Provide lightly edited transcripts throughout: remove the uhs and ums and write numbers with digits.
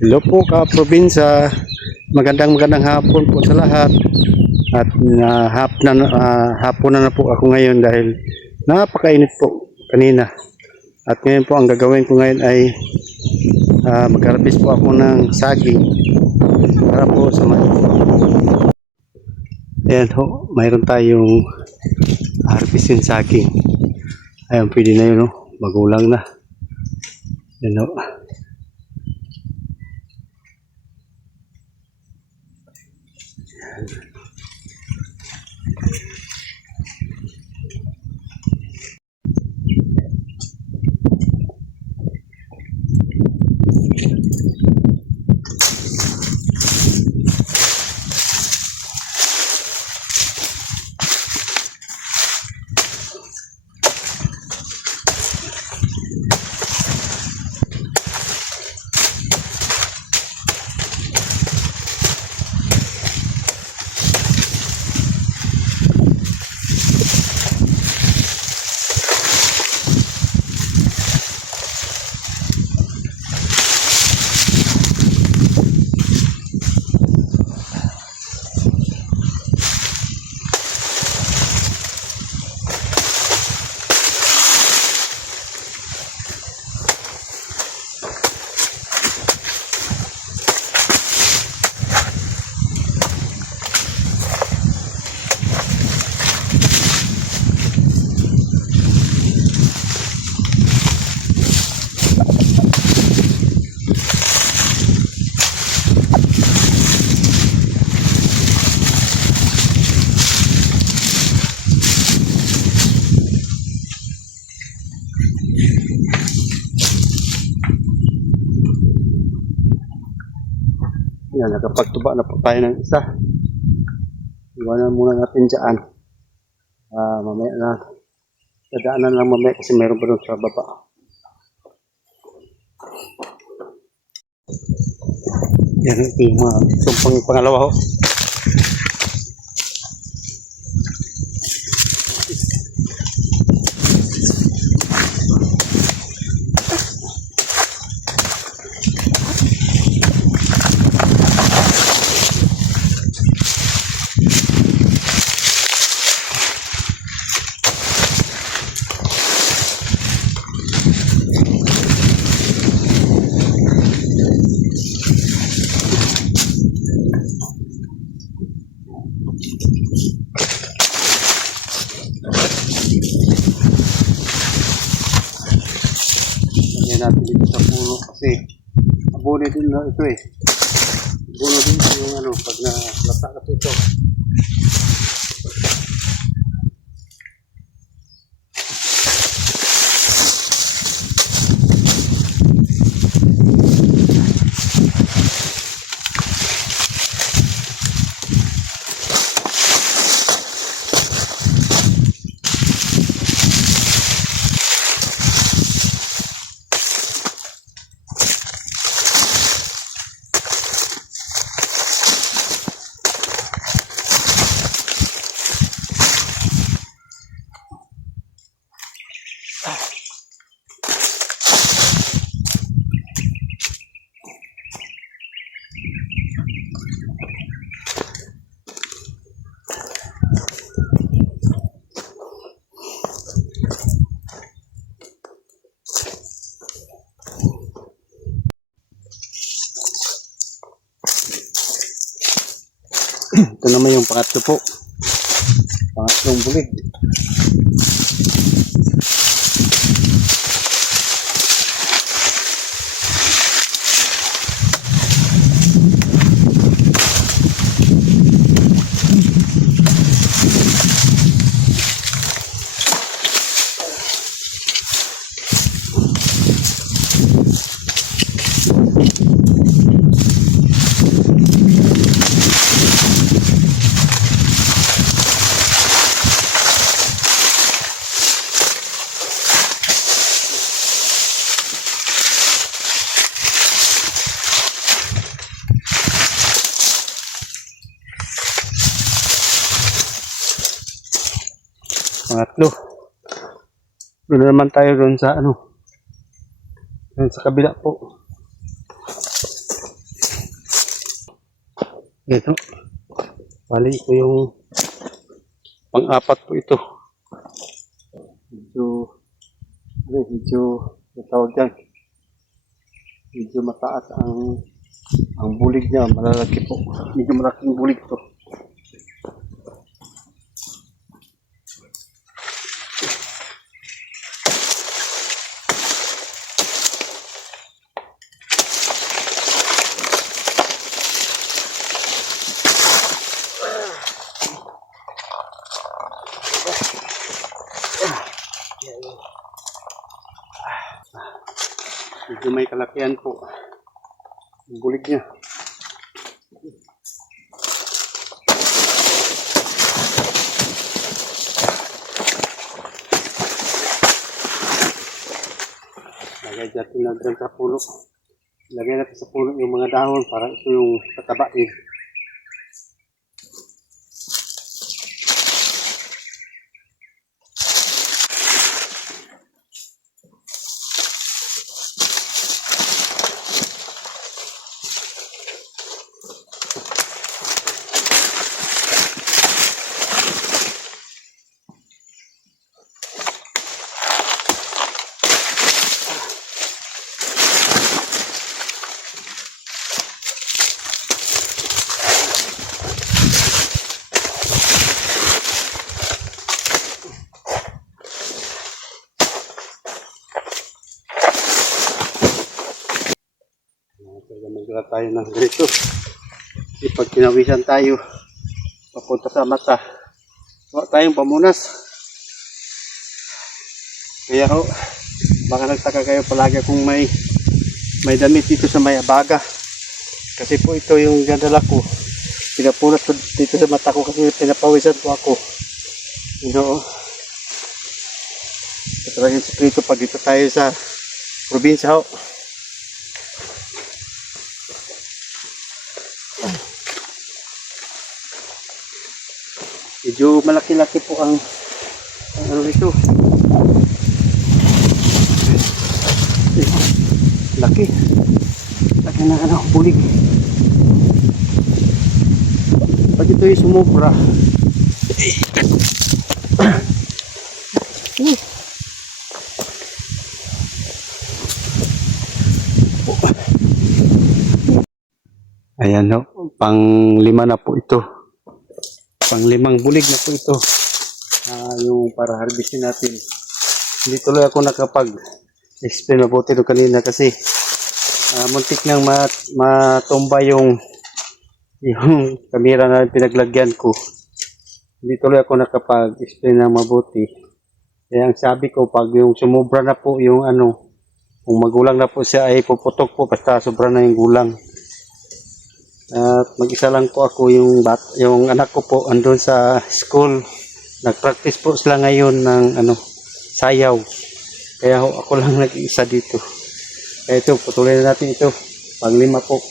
Hello po ka-probinsya, magandang hapon po sa lahat. At hapon na po ako ngayon dahil napakainit po kanina. At ngayon po ang gagawin ko ngayon ay mag-harvest po ako ng saging para po sa ayan ho, mayroon tayong harvestin saging. Ayan, pwede na yun, magulang na. Ayan ho. Yan, nakapagtuba na po tayo ng isa. Iwanan muna natin dyan. Mamaya na. Dadaanan lang mamaya kasi mayroon pa doon sa baba. Yan, ito yung mga sumpang pangalawa ho. Natin dito sa puno kasi abono din na ito abono din yung pag nalata kasi ito. Ito naman yung pangatlo po. Pangatlong bulig. Pangatlo. Doon naman tayo doon sa doon sa kabila po. Ito. Bali ito yung pang-apat po ito. Medyo natawag yan. Medyo mataas ang bulig niya. Malalaki po. Medyo malaking bulig to. Medyo may kalakihan po ang bulig niya. Lagay natin na dyan sa puno. Lagay natin sa puno yung mga dahon para ito yung tatabain. Magdala tayo ng ganito. Pag kinawisan tayo, papunta sa mata, wala tayong pamunas. Kaya ho, baka nagtaka kayo palagi kung may damit dito sa may abaga. Kasi po ito yung dadala ko. Pinapunas ko dito sa mata ko kasi pinapawisan po ako. Ito lang yung sekreto pag dito tayo sa probinsya ho. Medyo malaki-laki po ang ano nito. Laki. Laki na bulig. Pag ito yung sumobra. Ayan no, pang-lima na po ito. Pang-limang bulig na po ito. Yung para harvestin natin. Hindi tuloy ako nakapag-explain mabuti doon kanina kasi muntik nang matumba yung kamera na pinaglagyan ko. Hindi tuloy ako nakapag-explain ng mabuti. Kaya ang sabi ko, pag yung sumubra na po yung kung magulang na po siya ay puputok po basta sobra na yung gulang. At mag-isa lang po ako, yung anak ko po andun sa school. Nag-practice po sila ngayon ng sayaw. Kaya ako lang nag-iisa dito. Kaya ito, putuloy na natin ito. Pang-lima po.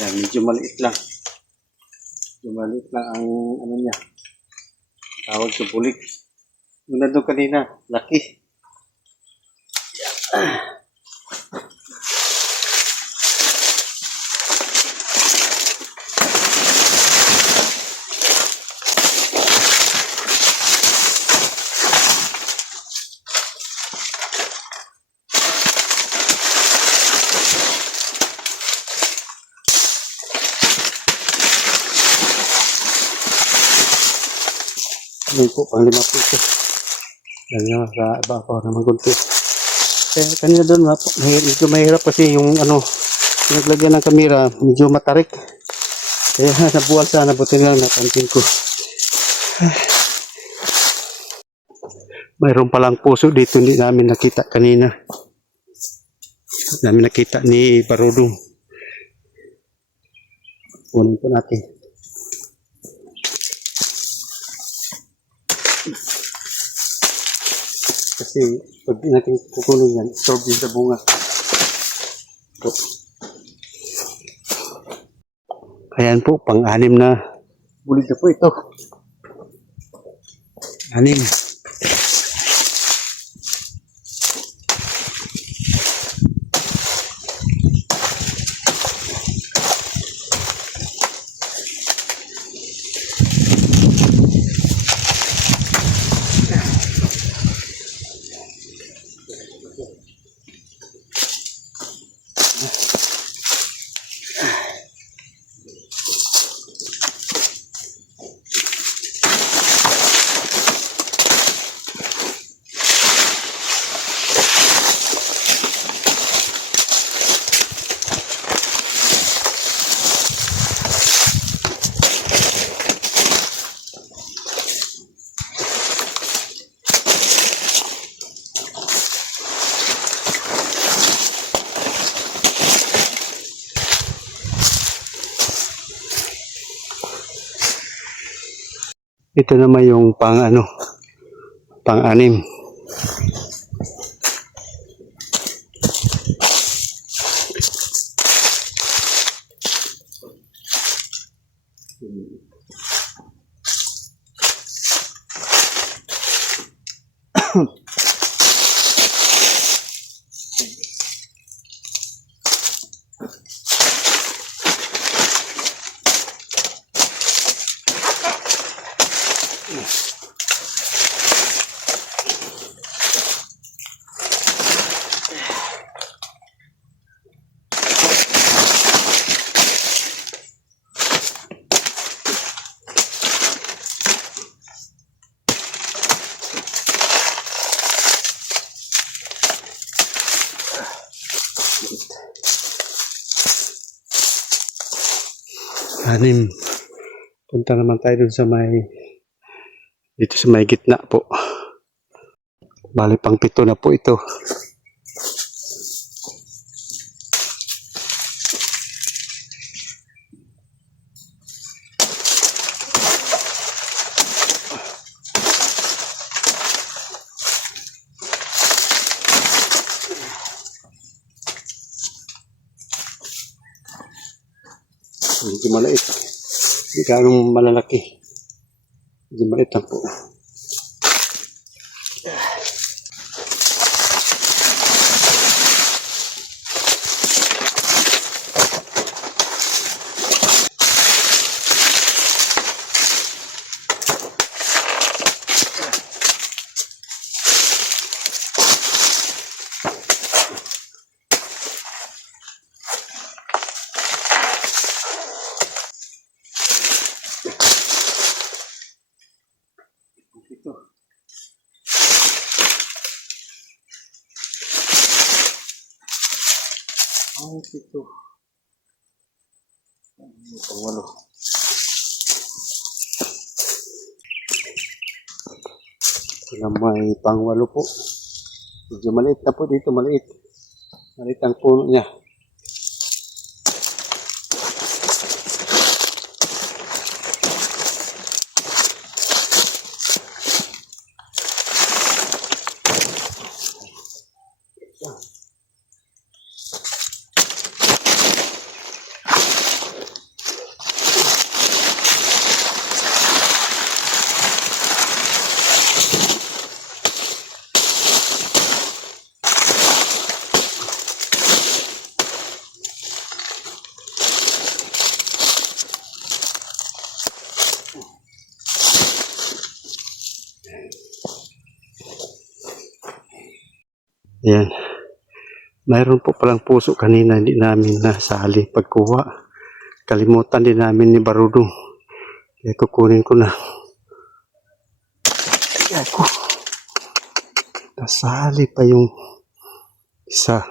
Yan, medyo maliit lang. Medyo maliit lang ang niya. Tawag sa bulig. Yung nandun kanina, laki. Yan po, pang-lima po ito. Yan nga, sa ibabaw naman kunti. Kaya kanina doon, medyo mahirap kasi yung pinaglagyan ng kamera, medyo matarik. Kaya nabuwal sana, buti lang napansin ko. Mayroon palang puso dito, hindi namin nakita kanina. Namin nakita ni Barudong. Kunin po natin. Kasi pag natin kukunin yan, absorb din sa bunga. po. Ayan po, pang-anim na bulig na po ito. Anim. Ito naman yung pang-anim. Anim. Punta naman tayo dun sa dito sa may gitna po. Bali pang 7 na po ito. Medyo maliit. Hindi ganong malalaki. Medyo maliit lang po. Ito. Ito. Pang-8. Ito na may pang-8 po. Medyo maliit na po dito, maliit. Maliit ang puno niya. Ayan. Mayroon po palang puso kanina, hindi namin nasali pagkuha. Kalimutan din namin ni Barudong. Kaya kukunin ko na. Kaya ko. Nasali pa yung isa.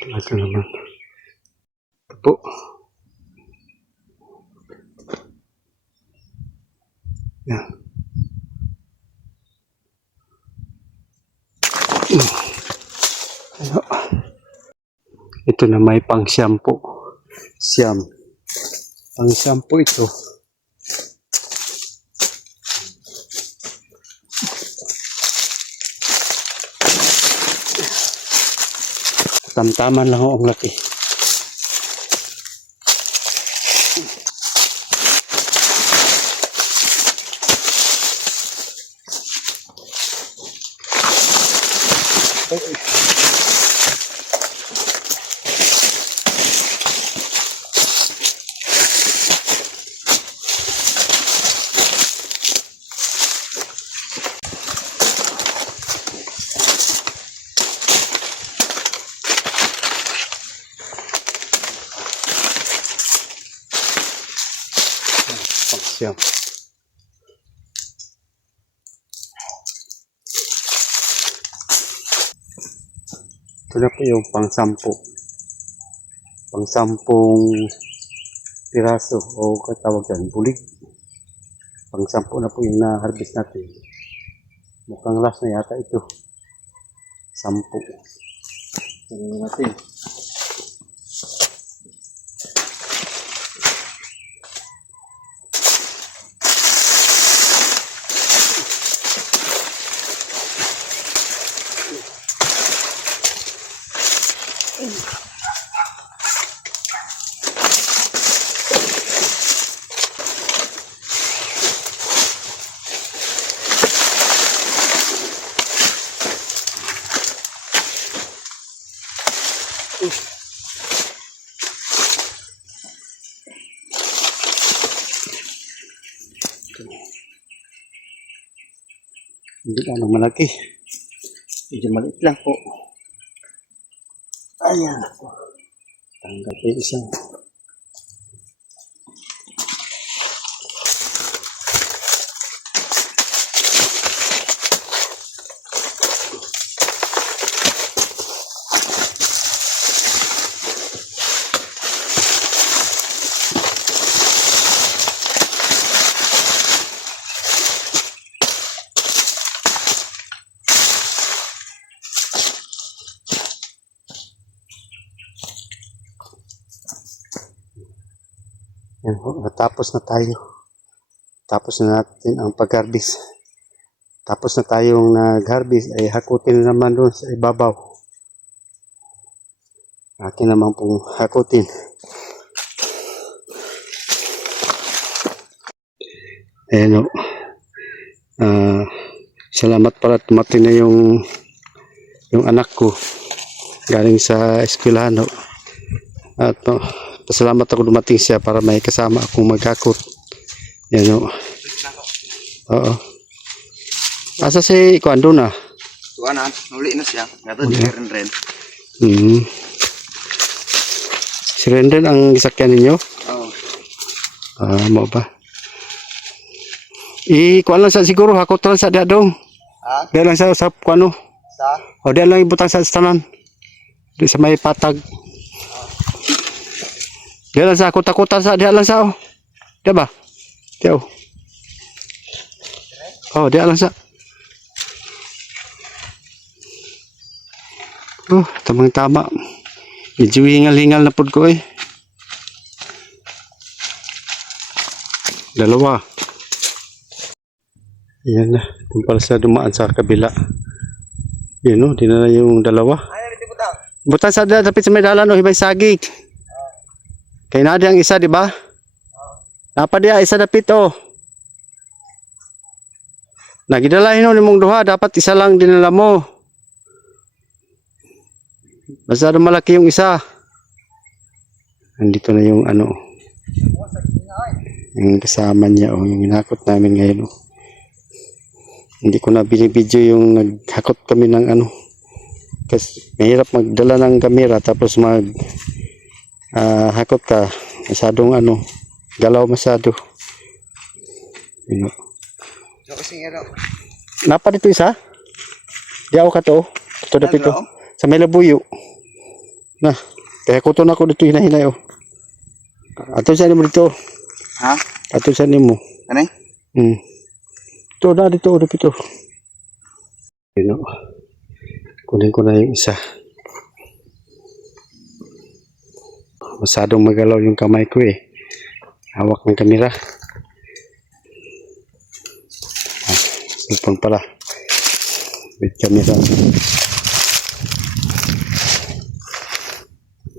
Talaga naman. Ito po. Yan. Ano? Ito na may pang-siyam po. Siyam. Pang-siyam po ito. Tamtaman lang ho ang laki. Pangsiyam. Ito na po yung pang-sampu. Pang-sampung piraso o katawag dyan, bulig. Pang-sampu na po yung na-harvest natin. Mukhang last na yata ito. 10. Tingnan natin. Hindi ano malaki. Medyo maliit lang po. Ayan po. Tanggal po yung isang. Yan po, tapos na tayo. Tapos na natin ang pag-harvest. Tapos na tayong nag-harvest, ay hakutin na naman doon sa ibabaw. Akin naman pong hakutin. Ayan o. Salamat pala tumating na yung anak ko. Galing sa eskwelahan o. At pasalamat ako dumating siya para may kasama akong maghakot. Yan o. Oo. Asa si Kuando na? Tuanan, nuli na siya. Nato si Renren. Si Renren ang isakyan ninyo? Oo. Mo ba? Kuan lang sa siguro, hakot lang sa diya dong. Ha? Diya lang sa kuano. Sa? O diya lang ibutang sa istanan. Di sa may patag. Diya lang sa kuta-kuta sa diya lang sa o. Diya ba? Diya o. Oh, diya lang sa. Tamang tama. Medyo hingal-hingal na pod ko eh. Dalawa. Ayan na. Kung pala sa dumaan sa kabila. Yan o. Dinala yung dalawa. Ay, hindi po daw. Butang sa dapit sa may dalan o. Hibay sagig. Kaya na ang isa, di ba? Napa diya, isa dapit o. Nagidalahin o ni mong duha. Dapat isa lang dinala mo. Masyado malaki yung isa. Nandito na yung ano. Yung kasama niya o. Yung hinakot namin ngayon o. Hindi ko na binibidyo yung naghakot kami ng ano. Kasi mahirap magdala ng kamera tapos hakot ka. Masyadong ano. Galaw masyado. You know. Napa dito isa? Di ako ka to. Ito dapit to. Sa may labuyo. Na. Kaya kuton ako dito hinahinay o. Ato saan mo dito? Ha? Ato saan mo? Ano? Ito na dito, dito. You know, kunin ko na yung isa. Masyadong magalaw yung kamay ko eh. Hawak ng kamera. Cellphone pala. With camera.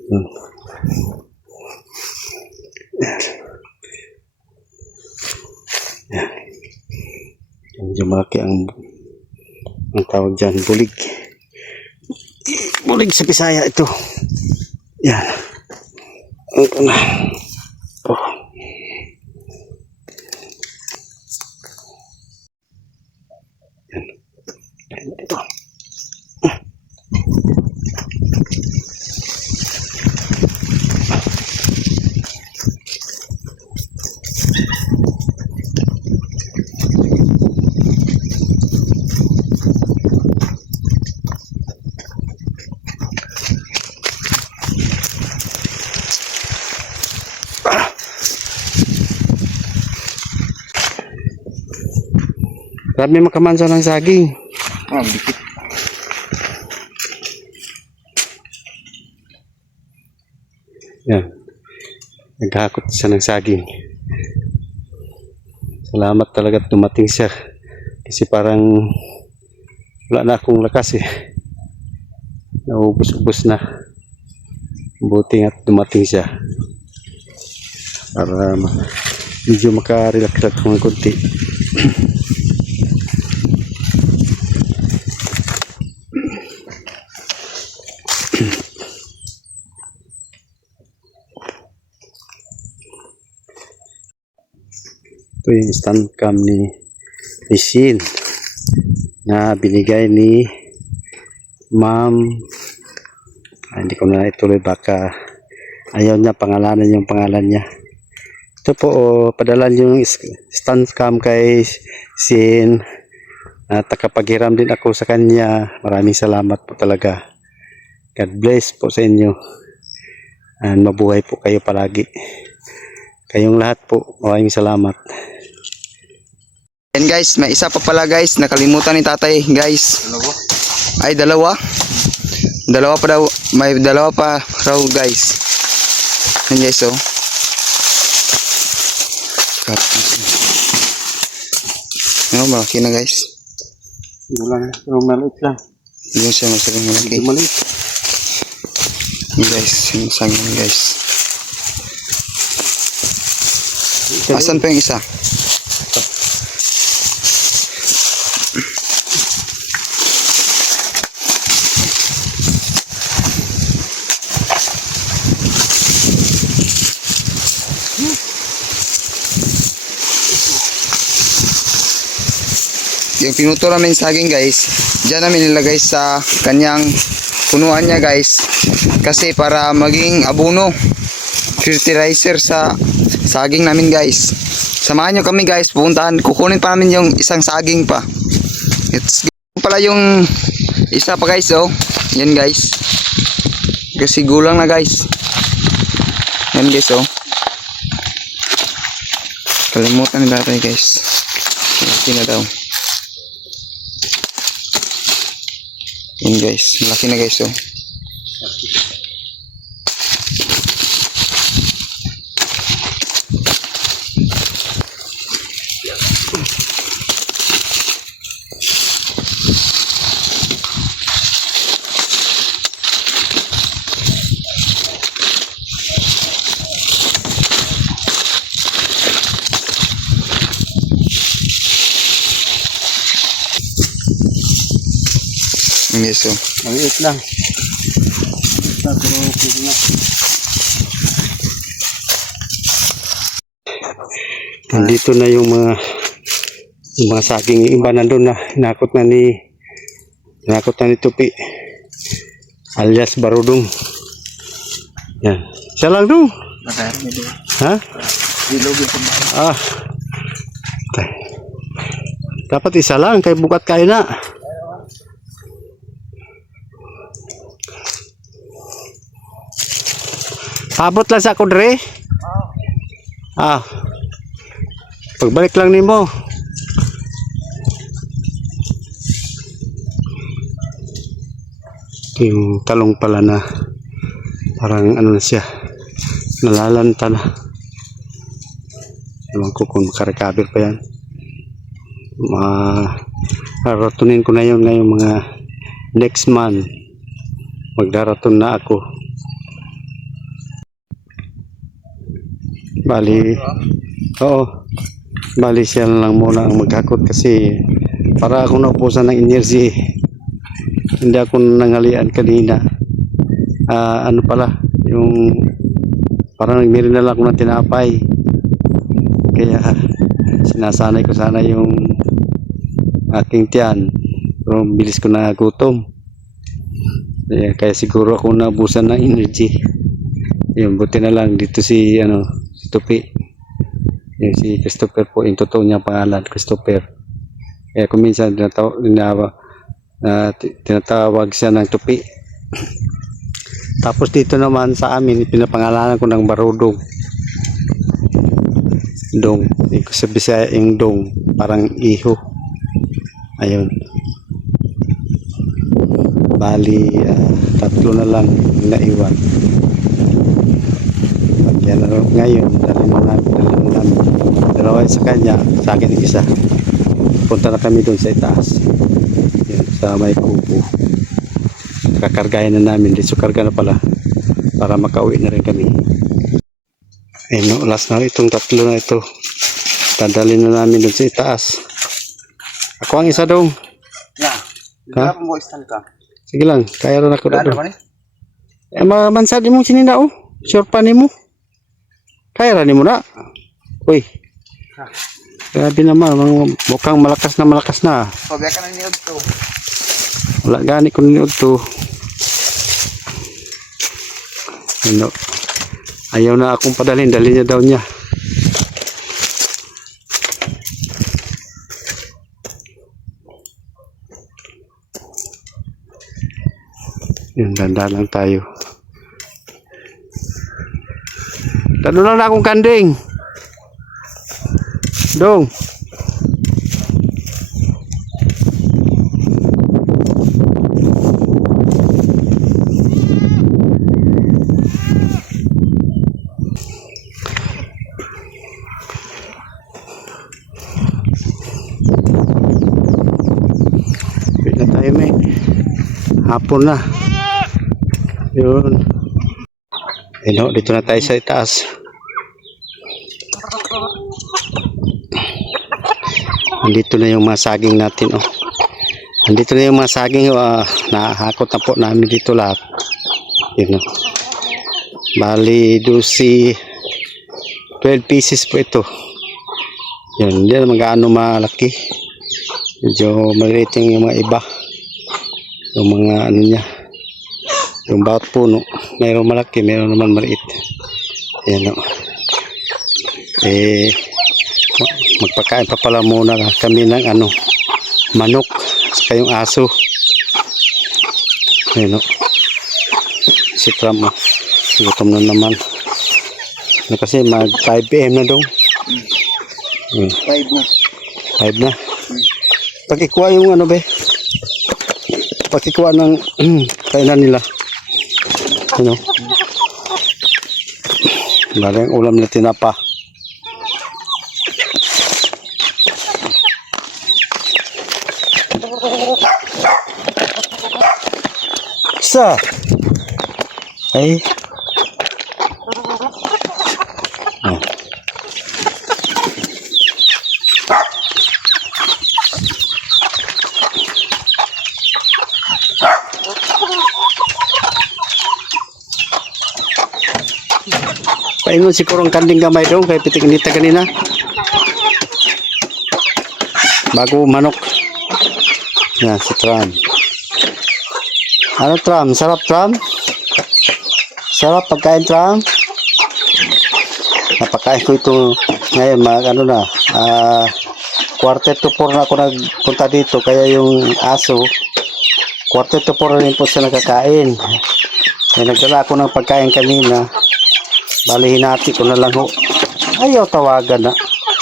Yan. Yan. Medyo malaki ang tawag dyan, bulig. Bulig sa Bisaya ito. Yan. Ito na. Oh. Yan. Yan. Ito. Marami makamansa ng saging. Oh, dikit. Yan. Naghakot siya ng saging. Salamat talaga at dumating siya. Kasi parang wala na akong lakas eh. Naubos-ubos na. Buti at dumating siya. Para medyo makarelax ng konti. Ito yung stand cam ni Shin na binigay ni Ma'am. Hindi ko na ituloy, baka ayaw niya pangalanan yung pangalan niya. Ito po, padalan yung stand cam kay Shin at nakapaghiram din ako sa kanya. Maraming salamat po talaga. God bless po sa inyo and mabuhay po kayo palagi. Kayong lahat po, maraming salamat. And guys, may isa pa pala guys, nakalimutan ni tatay guys. Dalawa? Ay, dalawa. Dalawa pa daw, may dalawa pa raw guys. Yan guys, oh. No, malaki na guys. Wala na, pero maliit lang. Hindi siya masagang malaki. Hindi maliit. Yan guys, yung sangin guys. Asan pa yung isa? Yung pinuto namin saging guys, dyan namin nilagay sa kanyang punuan niya guys, kasi para maging abono, fertilizer sa saging namin guys. Samahan nyo kami guys, pupuntahan, kukunin pa namin yung isang saging pa. It's pala yung isa pa guys, oh. Yan guys, kasi gulang na guys. Yan guys, oh. Kalimutan na natin guys. Okay na daw. Yan guys, malaki na guys, oh. Yes, oh. Maliit lang. Pero pwede na. Nandito na yung mga saging. Yung iba nandun na. Hinakot na ni Tupi. Alias Barudong. Yan. Siya lang dong. Ha? Ah. Dapat isa lang. Kay bukat kayo na. Abot lang sa kudre. Ah. Pagbalik lang nimo. Yung talong pala na parang ano na siya. Nalalanta na. Ewan ko kung makarecover pa yan. Raratunin ko na yun ngayong mga next month. Magdaraton na ako. Bali, oo. Bali siya lang muna ang maghakot kasi para ako naubusan ng energy. Hindi ako nanghalian kanina. Ano pala, yung parang nagmirina lang ako ng tinapay. Kaya sinasanay ko sana yung aking tiyan. Pero bilis ko na gutom. Kaya siguro ako naubusan ng energy. Yun, buti na lang dito si Tupi. Yun, si Christopher po, yung totoo niya pangalan, Christopher. Kaya kung minsan tinatawag siya ng Tupi. Tapos dito naman sa amin, pinapangalanan ko ng Barudong. Dong. Sa Bisaya yung dong. Parang iho. Ayun. Bali, tatlo na lang naiwan. Yan na ngayon, dalhin namin. Dalawa sa kanya, sa akin isa. Punta na kami doon sa itaas. Yan, sa may kubo. Kakargahin na namin. Dito karga na pala. Para makauwi na rin kami. Ayun, last na itong tatlo na ito. Dadalhin na namin doon sa itaas. Ako ang isa dong. Yeah. Ha? Mo stand ka. Sige lang, kaya rin ako Ano doon. ba ni? Mansad mo sinina oh. Sure pa ni mo. Kaya rin mo na. Uy. Grabe naman, mukhang malakas na. Pabaya ka na niyo to. Wala gani ko niyo to. Ano? Ayaw na akong padalhin, dali niya daw niya. Yun, danda lang tayo. Tado lang na akong kanding. Dong. Wait na tayo, may. Hapon na. Yun. Ayun, dito na tayo sa itaas. Andito na yung mga saging natin, oh. Andito na yung mga saging, nahakot na po namin dito lahat. Yun, oh. Bali, 12 pieces po ito. Yun, hindi naman gaano malaki. Medyo maliit yung mga iba. Yung mga ano niya. Yung bawat puno. Mayroong malaki, mayroong naman maliit. Ayan, oh. Magpakain pa pala muna kami ng manok saka yung aso. Ayan, oh. Si Tram, oh. Gutom na naman. Kasi mag 5 PM na daw. 5 na. 5 na. Pag-ikuha yung pag-ikuha ng kainan nila. Maraming ulam na tinapa. Isa. Ay. Oh. Paingon siguro ang kanding gamay dong kay pitik nita kanina. Bago manok. Yan si Tram. Ano Tram? Sarap Tram? Sarap pagkain Tram? Napakain ko ito ngayon quarter to 4 na ako nagpunta dito kaya yung aso quarter to 4 rin po siya nakakain. Kaya nagdala ako ng pagkain kanina. Bali hinati ko na lang ho. Ayaw tawagan na.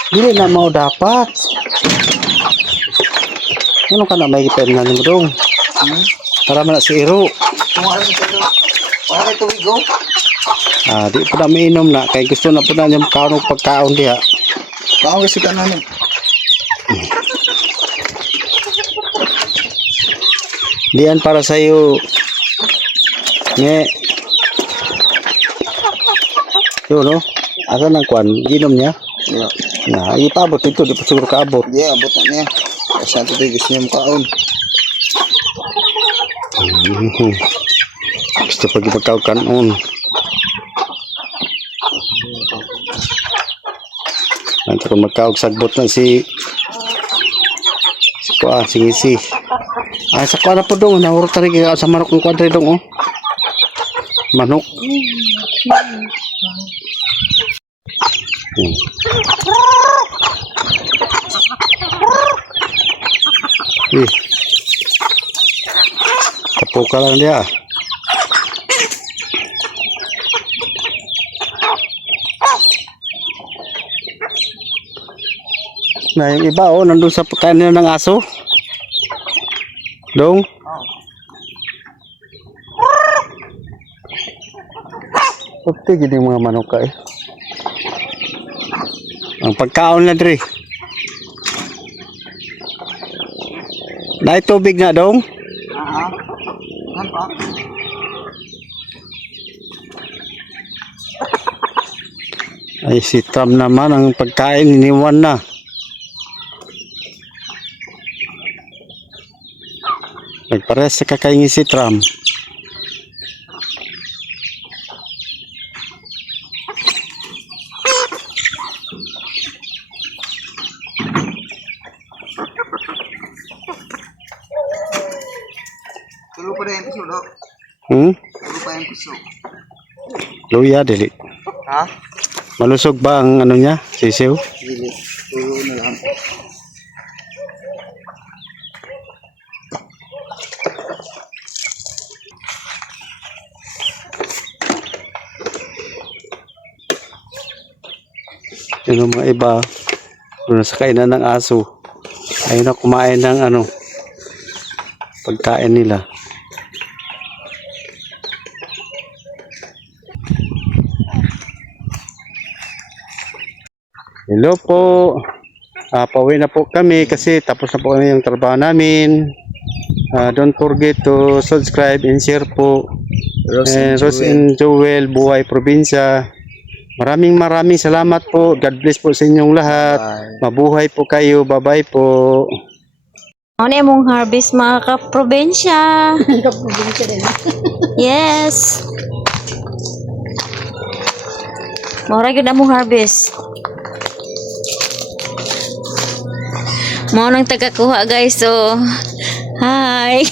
Hindi na mo dapat. Ano ka na may ipen na mo dong? Para man si Iro. Wala kay tubig go. Di po na mainom na. Kaya gusto na po na niya makaon ng pagkaon diha. Kaon kasi ka namin. Diyan para sa iyo. Yun, no? Asa nang kwan, ginom niya. Yeah. Na, ipabot ito, di pa siguro kaabot. Di abot na niya. Kasi nato tayo gusto niya makaon. Gusto pag ipagkaukanon. Nanti kung magkaog sagbot na si kuha, si Ngisi. Ay, sa kuha na po dong, nahurot na rin kaya sa manok ng kwadre dong, oh. Manok. Tapo ka lang dia. Nah, yung iba oh, nandun sa pagkain nila ng aso. Dong. Pati gini mga manok ka eh. Ang pagkaon na dre. Na tubig na dong. Ay si Tram naman ang pagkain iniwan na. Nagpares sa kakaingi si Tram. Tulo pa rin piso, Dok. Tulo pa yung piso. Luya dili. Ha? Malusog ba ang ano niya? Sisiw? Dili. Tulo na lang. Yung mga iba, doon sa kainan ng aso, ayun na kumain ng ano, pagkain nila. Hello po. Pauwi na po kami kasi tapos na po kami yung trabaho namin. Don't forget to subscribe and share po. Rose and Joel, Buhay Probinsya. Maraming salamat po. God bless po sa inyong lahat. Mabuhay po kayo. Bye-bye po. Ano mong harvest mga kaprobinsya? Kaprobinsya din. Yes. Mora gyud among harvest. Mo nang tagakuha guys, so hi.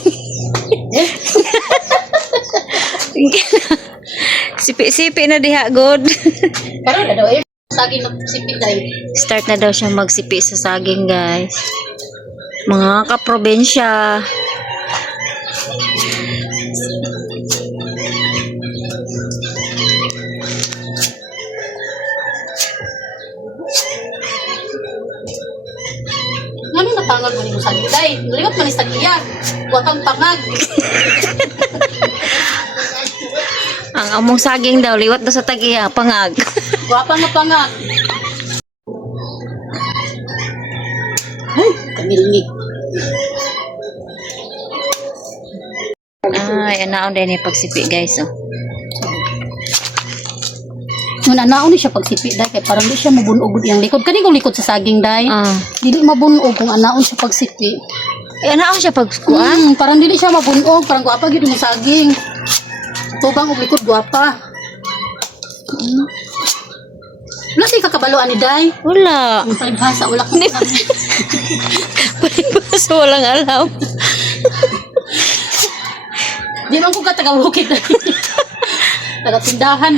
Sipi-sipi na diha god. Karon na daw eh. Saging magsipid dahil. Start na daw siya magsipi sa saging guys. Mga kaprobinsya. Ano napangal mo ni mo saging dahil? Liwat man is tagiya. Wakang pangag. Ang among saging daw liwat daw sa tagiya pangag. Wapang na pangag. Ay, kamilmig. Ay, anaon din ni pagsipi guys oh. Nung nanaon ni siya pagsipi dahil kay parang di siya mabunog yung likod. Kani kong likod sa saging dahil. Dili mabunog kung anaon siya pagsipi. Eh, anaon siya pagkuan? Parang dili siya mabunog. Parang guwapa gito yung saging. Tubang og likod guwapa. Wala siya kakabaluan ni Day. Wala. Ang palibhasa, wala kong alam. Palibhasa walang alam. Di man ko ka taga-bukid. Taga-tindahan.